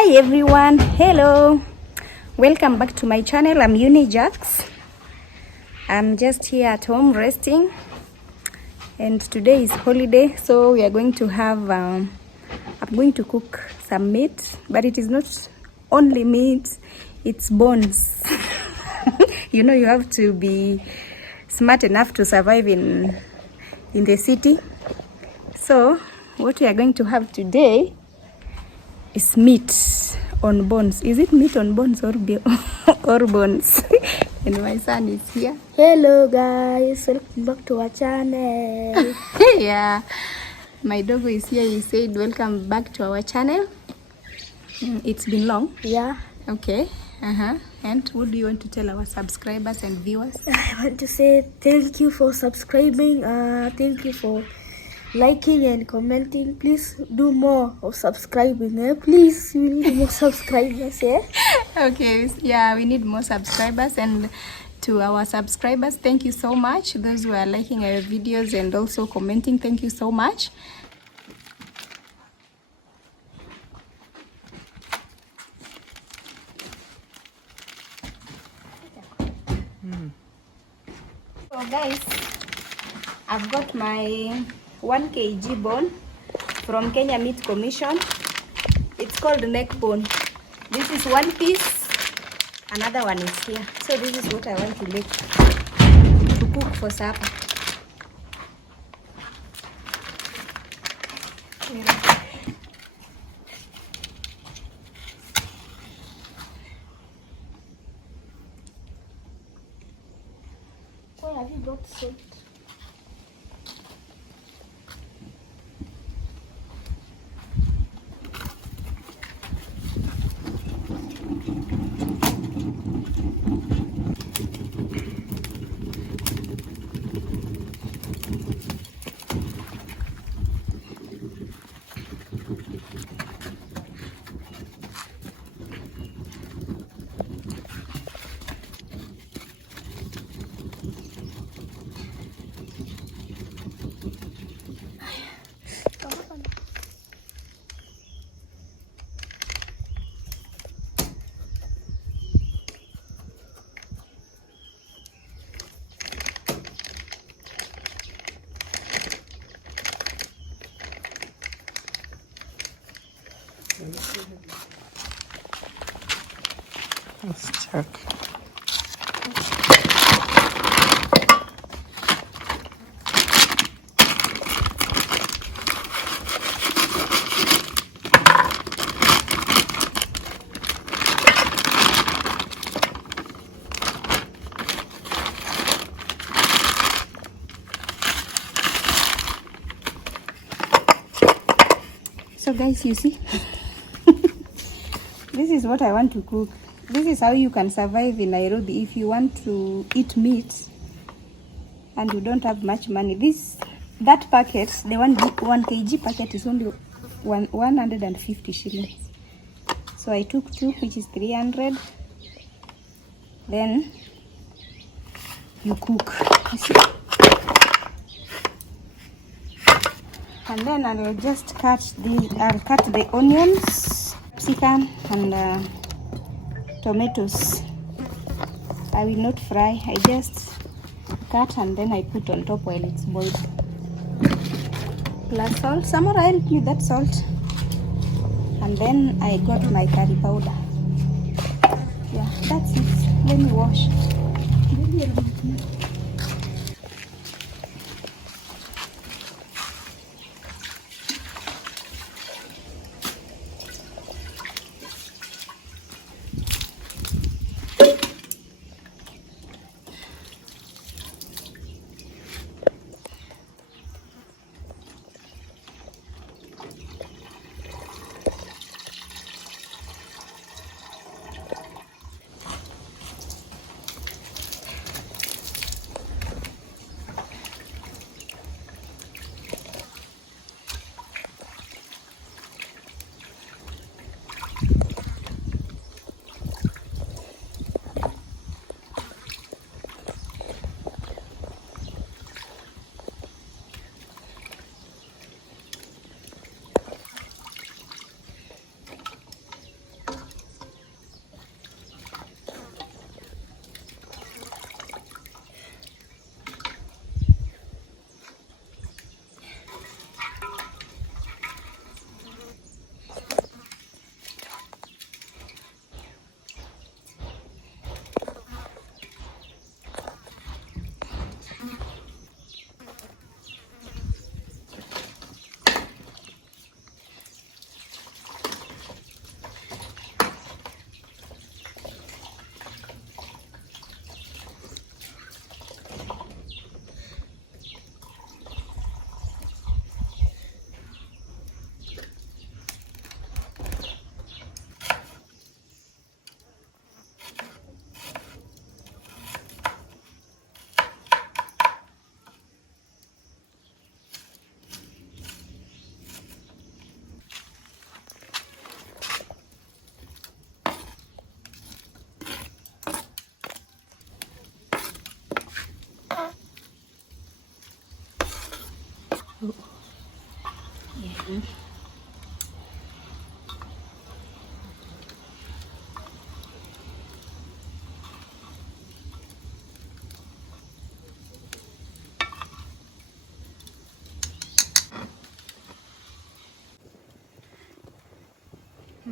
Hi everyone, hello, welcome back to my channel. I'm Jax. I'm just here at home resting, and today is holiday, so we are going to have I'm going to cook some meat, but it is not only meat, it's bones. You know, you have to be smart enough to survive in the city. So what we are going to have today is meat on bones. Is it meat on bones or or bones? And my son is here. Hello guys, welcome back to our channel. Yeah, my dog is here. He said welcome back to our channel. It's been long. Yeah. Okay. And what do you want to tell our subscribers and viewers? I want to say thank you for subscribing. Thank you for liking and commenting. Please do more of subscribing. Please, we need more subscribers. Okay. Yeah, we need more subscribers, and to our subscribers, thank you so much. Those who are liking our videos and also commenting, thank you so much. So guys, I've got my 1 kg bone from Kenya Meat Commission. It's called neck bone. This is one piece, another one is here. So this is what I want to make to cook for supper. Where have you got salt? Let's check. So guys, you see, this is what I want to cook. This is how you can survive in Nairobi if you want to eat meat and you don't have much money. That packet, the 1 kg packet, is only 150 shillings. So I took 2, which is 300. Then you cook. You see? And then I'll just cut the onions, capsicum, and tomatoes. I will not fry. I just cut and then I put on top while it's boiled. Plus salt. Samara help me that salt. And then I got my curry powder. Yeah, that's it. Let me wash.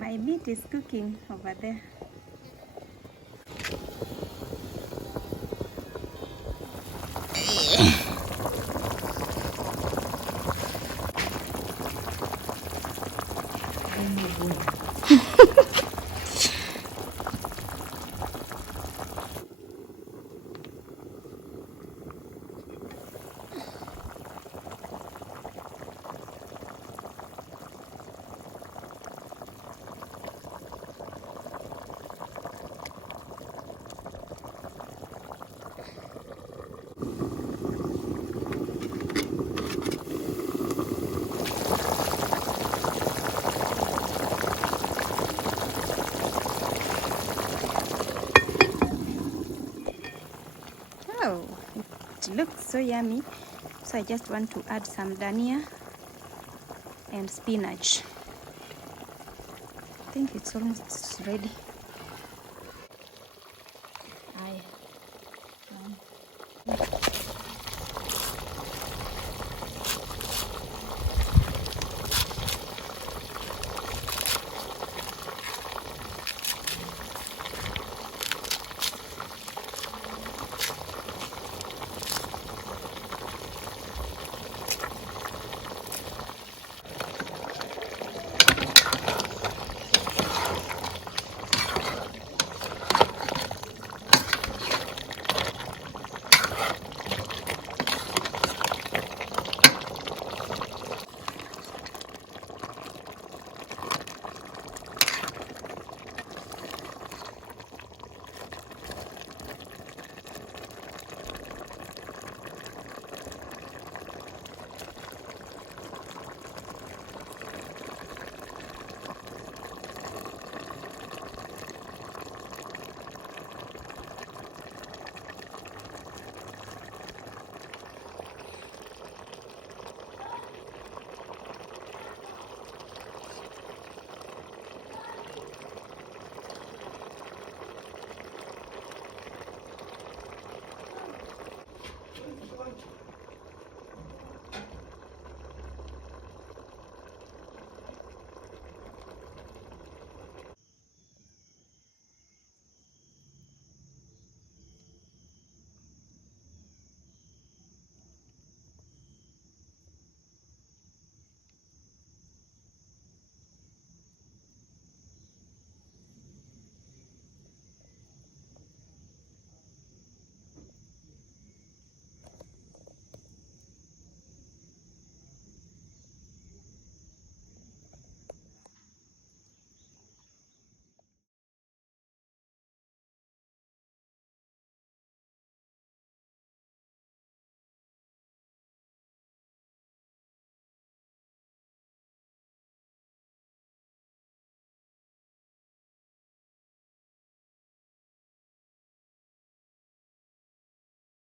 My meat is cooking over there. Oh, it looks so yummy. So I just want to add some dania and spinach. I think it's almost ready.